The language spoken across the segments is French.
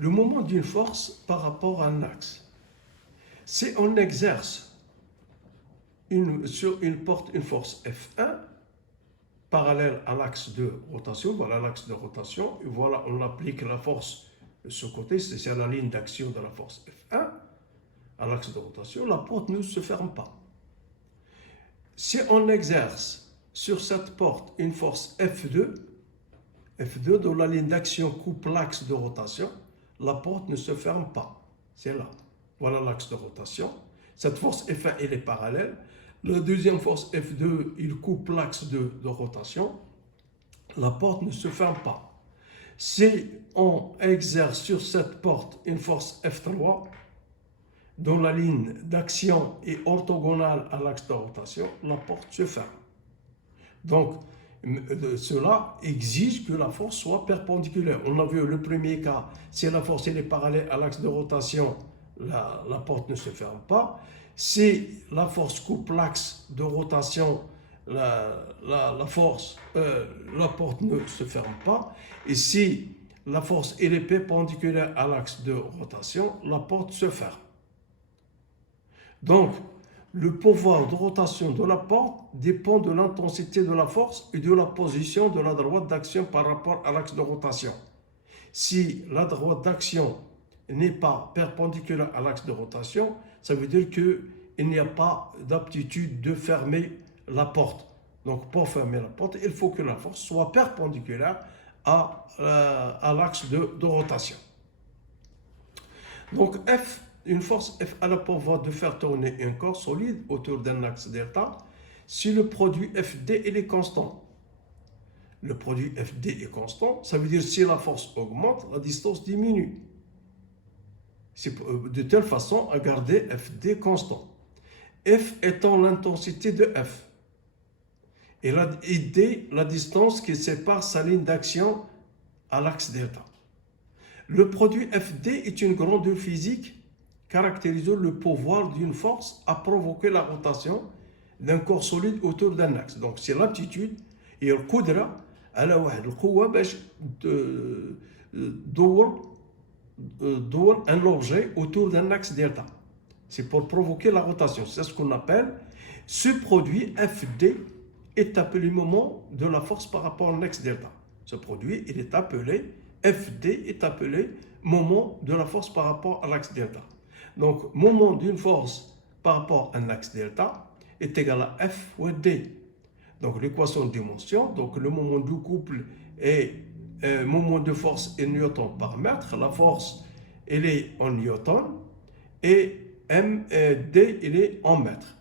le moment d'une force par rapport à un axe. Si on exerce sur une porte une force F1 parallèle à l'axe de rotation, voilà l'axe de rotation, et voilà on applique la force de ce côté, c'est la ligne d'action de la force F1 à l'axe de rotation, la porte ne se ferme pas. Si on exerce sur cette porte une force F2 dont la ligne d'action coupe l'axe de rotation, la porte ne se ferme pas. C'est là. Voilà l'axe de rotation. Cette force F1, elle est parallèle. La deuxième force F2, il coupe l'axe de rotation. La porte ne se ferme pas. Si on exerce sur cette porte une force F3, dont la ligne d'action est orthogonale à l'axe de rotation, la porte se ferme. Donc, cela exige que la force soit perpendiculaire. On a vu le premier cas, si la force est parallèle à l'axe de rotation, la porte ne se ferme pas. Si la force coupe l'axe de rotation, la porte ne se ferme pas. Et si la force est perpendiculaire à l'axe de rotation, la porte se ferme. Donc, le pouvoir de rotation de la porte dépend de l'intensité de la force et de la position de la droite d'action par rapport à l'axe de rotation. Si la droite d'action n'est pas perpendiculaire à l'axe de rotation, ça veut dire qu'il n'y a pas d'aptitude de fermer la porte. Donc, pour fermer la porte, il faut que la force soit perpendiculaire à l'axe de rotation. Donc, une force F a le pouvoir de faire tourner un corps solide autour d'un axe delta si le produit FD est constant. Le produit FD est constant, ça veut dire si la force augmente, la distance diminue. C'est de telle façon à garder FD constant. F étant l'intensité de F. Et D, la distance qui sépare sa ligne d'action à l'axe delta. Le produit FD est une grandeur physique caractérisant le pouvoir d'une force à provoquer la rotation d'un corps solide autour d'un axe. Donc c'est l'aptitude et القدرة على واحد القوة باش دور un objet autour d'un axe delta. C'est pour provoquer la rotation. C'est ce qu'on appelle ce produit FD est appelé le moment de la force par rapport à l'axe delta. Ce produit, il est appelé FD est appelé moment de la force par rapport à l'axe delta. Donc, moment d'une force par rapport à un axe delta est égal à F fois D. Donc, l'équation de dimension, donc le moment du couple est moment de force est newton par mètre. La force, elle est en newton et D, il est en mètres.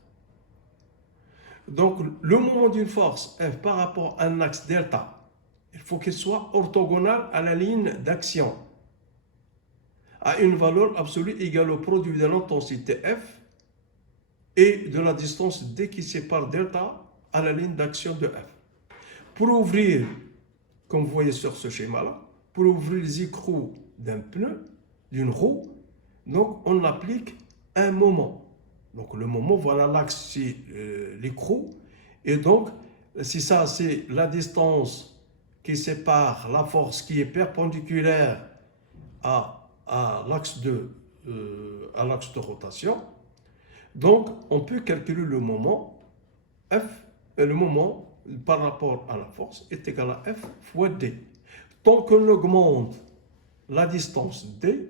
Donc, le moment d'une force F par rapport à un axe delta, il faut qu'il soit orthogonal à la ligne d'action, à une valeur absolue égale au produit de l'intensité F et de la distance D qui sépare delta à la ligne d'action de F. Pour ouvrir, comme vous voyez sur ce schéma-là, pour ouvrir les écrous d'un pneu, d'une roue, donc on applique un moment. Donc le moment, voilà l'axe, c'est l'écrou. Et donc, si ça, c'est la distance qui sépare la force qui est perpendiculaire à l'axe de rotation. Donc, on peut calculer le moment F, le moment par rapport à la force est égal à F fois D. Tant qu'on augmente la distance D,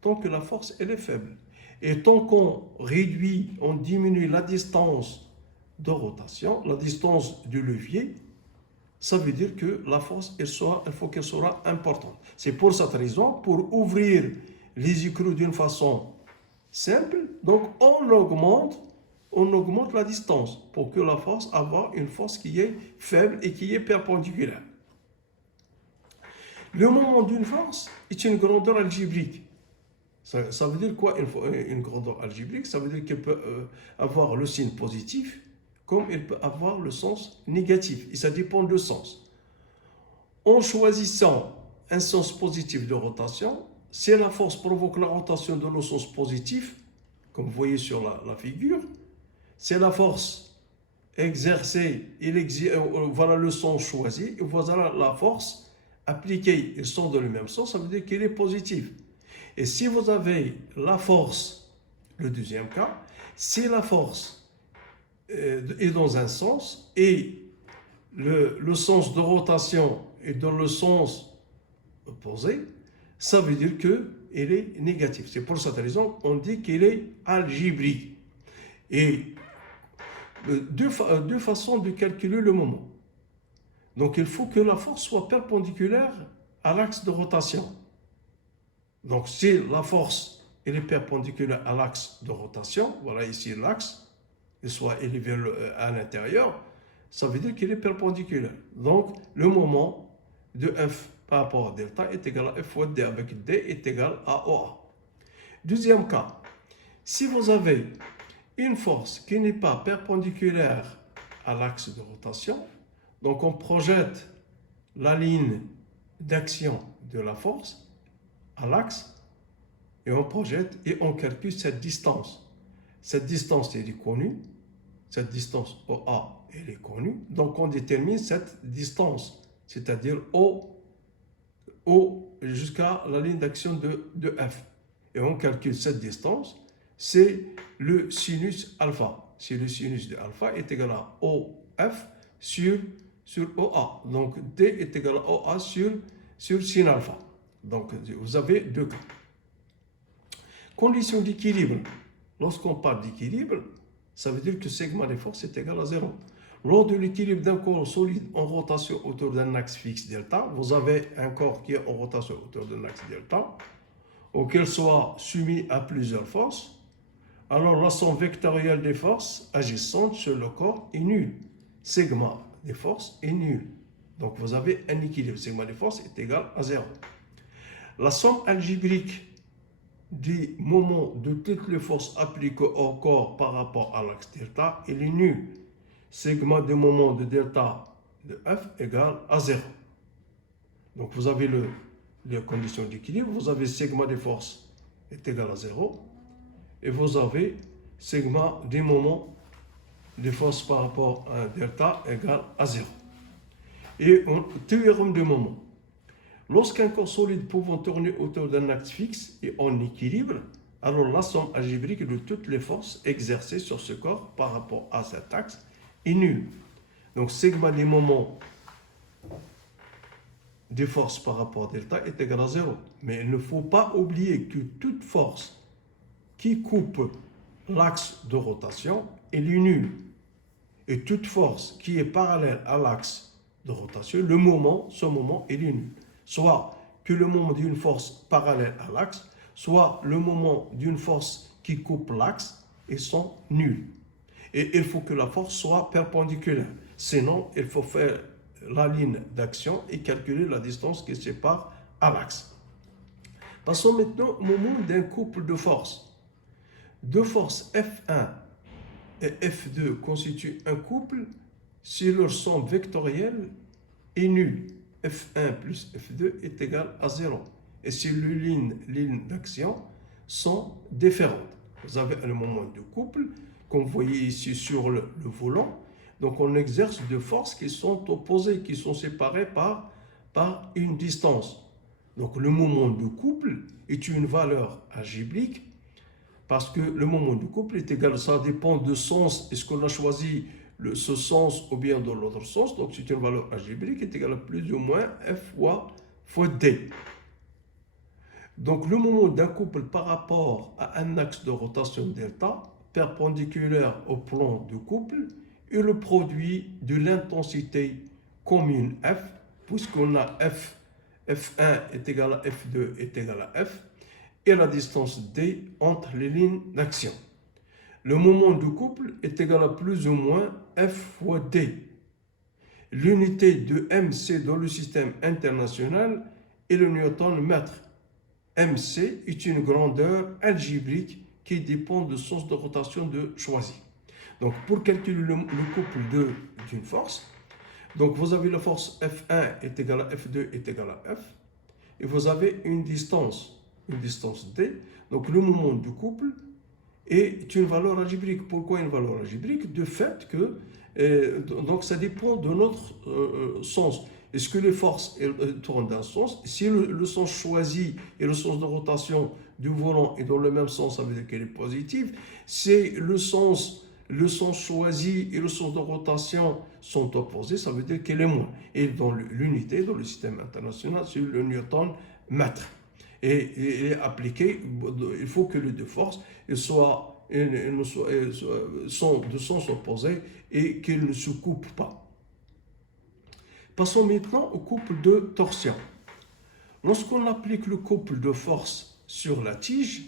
tant que la force elle est faible. Et tant qu'on réduit, on diminue la distance de rotation, la distance du levier, ça veut dire que la force, il faut qu'elle soit importante. C'est pour cette raison, pour ouvrir les écrous d'une façon simple, donc on augmente la distance pour que la force avoir une force qui est faible et qui est perpendiculaire. Le moment d'une force est une grandeur algébrique. Ça veut dire quoi une grandeur algébrique? Ça veut dire qu'elle peut avoir le signe positif comme elle peut avoir le sens négatif. Et ça dépend du sens. En choisissant un sens positif de rotation, si la force provoque la rotation dans le sens positif, comme vous voyez sur la figure, c'est la force exercée, voilà le sens choisi, et voilà la force appliquée, ils sont dans le même sens, ça veut dire qu'il est positif. Et si vous avez la force, le deuxième cas, si la force est dans un sens et le sens de rotation est dans le sens opposé, ça veut dire qu'il est négatif. C'est pour cette raison qu'on dit qu'il est algébrique. Et deux façons de calculer le moment. Donc il faut que la force soit perpendiculaire à l'axe de rotation. Donc si la force elle est perpendiculaire à l'axe de rotation, voilà ici l'axe, il soit élevé à l'intérieur, ça veut dire qu'il est perpendiculaire. Donc le moment de F par rapport à delta est égal à F fois D, avec D est égal à OA. Deuxième cas, si vous avez une force qui n'est pas perpendiculaire à l'axe de rotation, donc on projette la ligne d'action de la force à l'axe et on projette et on calcule cette distance. Cette distance elle est connue, cette distance OA elle est connue, donc on détermine cette distance, c'est-à-dire O jusqu'à la ligne d'action de F. Et on calcule cette distance, c'est le sinus alpha. Si le sinus de alpha est égal à OF sur OA. Donc D est égal à OA sur sin alpha. Donc vous avez deux cas. Condition d'équilibre. Lorsqu'on parle d'équilibre, ça veut dire que sigma des forces est égal à 0. Lors de l'équilibre d'un corps solide en rotation autour d'un axe fixe delta, vous avez un corps qui est en rotation autour d'un axe delta, auquel soit soumis à plusieurs forces. Alors la somme vectorielle des forces agissantes sur le corps est nulle. Sigma des forces est nul. Donc vous avez un équilibre. Sigma des forces est égal à 0. La somme algébrique des moments de toutes les forces appliquées au corps par rapport à l'axe delta, il est nul. Sigma des moments de delta de F égale à 0. Donc vous avez les conditions d'équilibre, vous avez sigma des forces est égal à 0 et vous avez sigma des moments de force par rapport à delta égale à 0. Et théorème de moment. Lorsqu'un corps solide pouvant tourner autour d'un axe fixe et en équilibre, alors la somme algébrique de toutes les forces exercées sur ce corps par rapport à cet axe est nulle. Donc sigma des moments des forces par rapport à delta est égal à 0. Mais il ne faut pas oublier que toute force qui coupe l'axe de rotation est nulle. Et toute force qui est parallèle à l'axe de rotation, ce moment est nul. Soit que le moment d'une force parallèle à l'axe, soit le moment d'une force qui coupe l'axe, et sont nuls. Et il faut que la force soit perpendiculaire. Sinon, il faut faire la ligne d'action et calculer la distance qui sépare à l'axe. Passons maintenant au moment d'un couple de forces. Deux forces F1 et F2 constituent un couple si leur somme vectorielle est nulle. F1 plus F2 est égal à 0. Et si les lignes d'action sont différentes. Vous avez le moment de couple, comme vous voyez ici sur le volant. Donc on exerce deux forces qui sont opposées, qui sont séparées par une distance. Donc le moment de couple est une valeur algébrique parce que le moment de couple est égal, ça dépend du sens, est-ce qu'on a choisi ce sens ou bien dans l'autre sens. Donc c'est une valeur algébrique qui est égale à plus ou moins F fois D. Donc le moment d'un couple par rapport à un axe de rotation delta perpendiculaire au plan de couple est le produit de l'intensité commune F, puisqu'on a F1 est égal à F2 est égal à F, et la distance D entre les lignes d'action. Le moment de couple est égal à plus ou moins F fois D. L'unité de MC dans le système international est le Newton-mètre. MC est une grandeur algébrique qui dépend du sens de rotation choisi. Donc, pour calculer le couple d'une force, donc vous avez la force F1 est égale à F2 est égal à F, et vous avez une distance D. Donc, le moment du couple est une valeur algébrique. Pourquoi une valeur algébrique? De fait que, donc ça dépend de notre sens. Est-ce que les forces tournent d'un sens? Si le sens choisi et le sens de rotation du volant est dans le même sens, ça veut dire qu'elle est positive. Si le sens choisi et le sens de rotation sont opposés, ça veut dire qu'elle est moins. Et dans l'unité, dans le système international, c'est le Newton mètre. Et il est appliqué, il faut que les deux forces sont de sens opposés et qu'elles ne se coupent pas. Passons maintenant au couple de torsion. Lorsqu'on applique le couple de force sur la tige,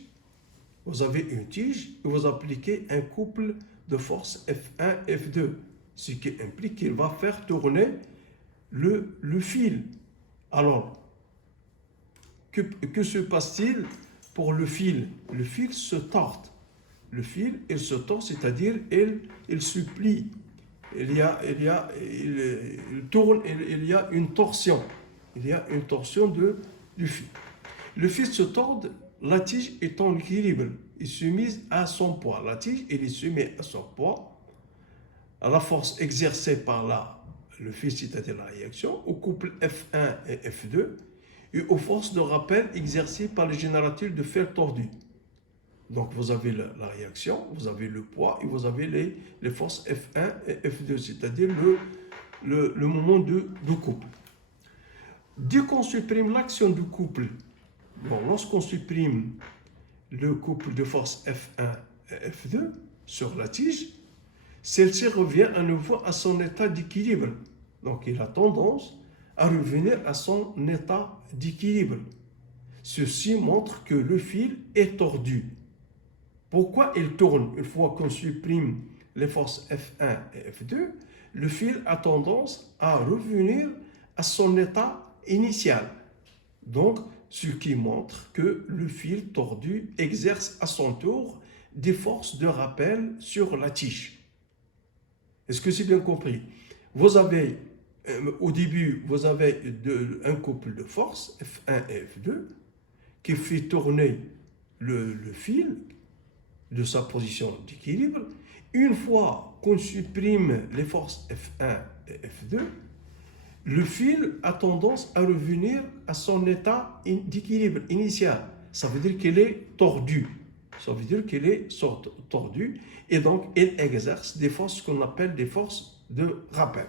vous avez une tige et vous appliquez un couple de force F1, F2, ce qui implique qu'il va faire tourner le fil. Alors, que se passe-t-il pour le fil? Le fil se tord. Le fil, il se tord, c'est-à-dire il se plie. Il tourne, il y a une torsion. Il y a une torsion du fil. Le fil se tord, la tige est en équilibre. Il se mise à son poids. La tige, il est soumis à son poids, à la force exercée par le fil, c'est-à-dire la réaction, au couple F1 et F2, et aux forces de rappel exercées par le générateur de fer tordu. Donc vous avez la réaction, vous avez le poids et vous avez les forces F1 et F2, c'est-à-dire le moment de couple. Dès qu'on supprime l'action du couple, lorsqu'on supprime le couple de force F1 et F2 sur la tige, celle-ci revient à nouveau à son état d'équilibre. Donc il a tendance à revenir à son état d'équilibre. Ceci montre que le fil est tordu. Pourquoi il tourne? Une fois qu'on supprime les forces F1 et F2, le fil a tendance à revenir à son état initial. Donc, ce qui montre que le fil tordu exerce à son tour des forces de rappel sur la tige. Est-ce que c'est bien compris? Vous avez, au début, vous avez un couple de forces, F1 et F2, qui fait tourner le fil de sa position d'équilibre. Une fois qu'on supprime les forces F1 et F2, le fil a tendance à revenir à son état d'équilibre initial. Ça veut dire qu'il est tordu. Ça veut dire qu'il est tordu et donc il exerce des forces qu'on appelle des forces de rappel.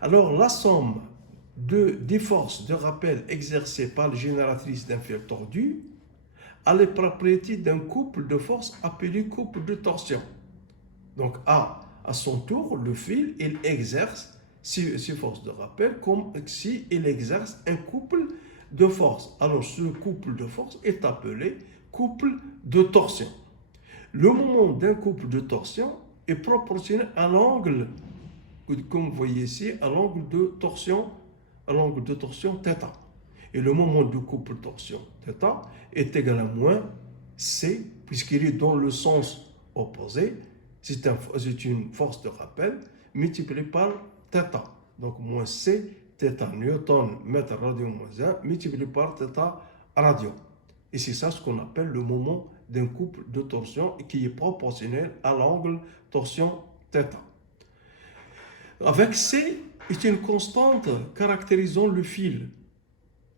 Alors la somme des forces de rappel exercées par la génératrice d'un fil tordu a les propriétés d'un couple de forces appelé couple de torsion. Donc à son tour, le fil, il exerce ces forces de rappel comme s'il exerce un couple de forces. Alors ce couple de forces est appelé couple de torsion. Le moment d'un couple de torsion est proportionnel à l'angle, comme vous voyez ici, à l'angle de torsion θ. Et le moment du couple torsion θ est égal à moins C, puisqu'il est dans le sens opposé. C'est une force de rappel multipliée par θ. Donc moins C, θ, Newton, mètre radio moins 1, multiplié par θ radio. Et c'est ça ce qu'on appelle le moment d'un couple de torsion qui est proportionnel à l'angle torsion θ. Avec C est une constante caractérisant le fil,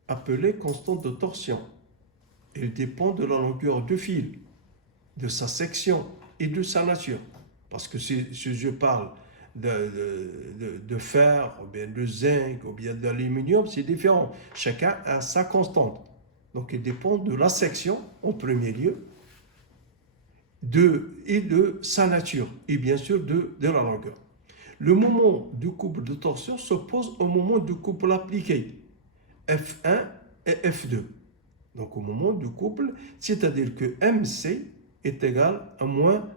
appelée constante de torsion. Elle dépend de la longueur du fil, de sa section et de sa nature. Parce que si je parle de fer, ou bien de zinc, ou bien d'aluminium, c'est différent. Chacun a sa constante. Donc, il dépend de la section, en premier lieu, et de sa nature, et bien sûr de la longueur. Le moment du couple de torsion s'oppose au moment du couple appliqué, F1 et F2. Donc, au moment du couple, c'est-à-dire que MC est égal à moins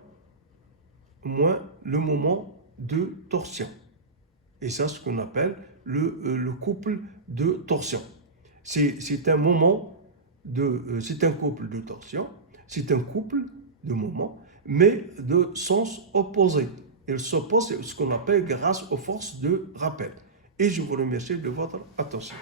le moment de torsion. Et ça, c'est ce qu'on appelle le couple de torsion. C'est un couple de torsion, c'est un couple de moments, mais de sens opposé. Il s'oppose, ce qu'on appelle grâce aux forces de rappel. Et je vous remercie de votre attention.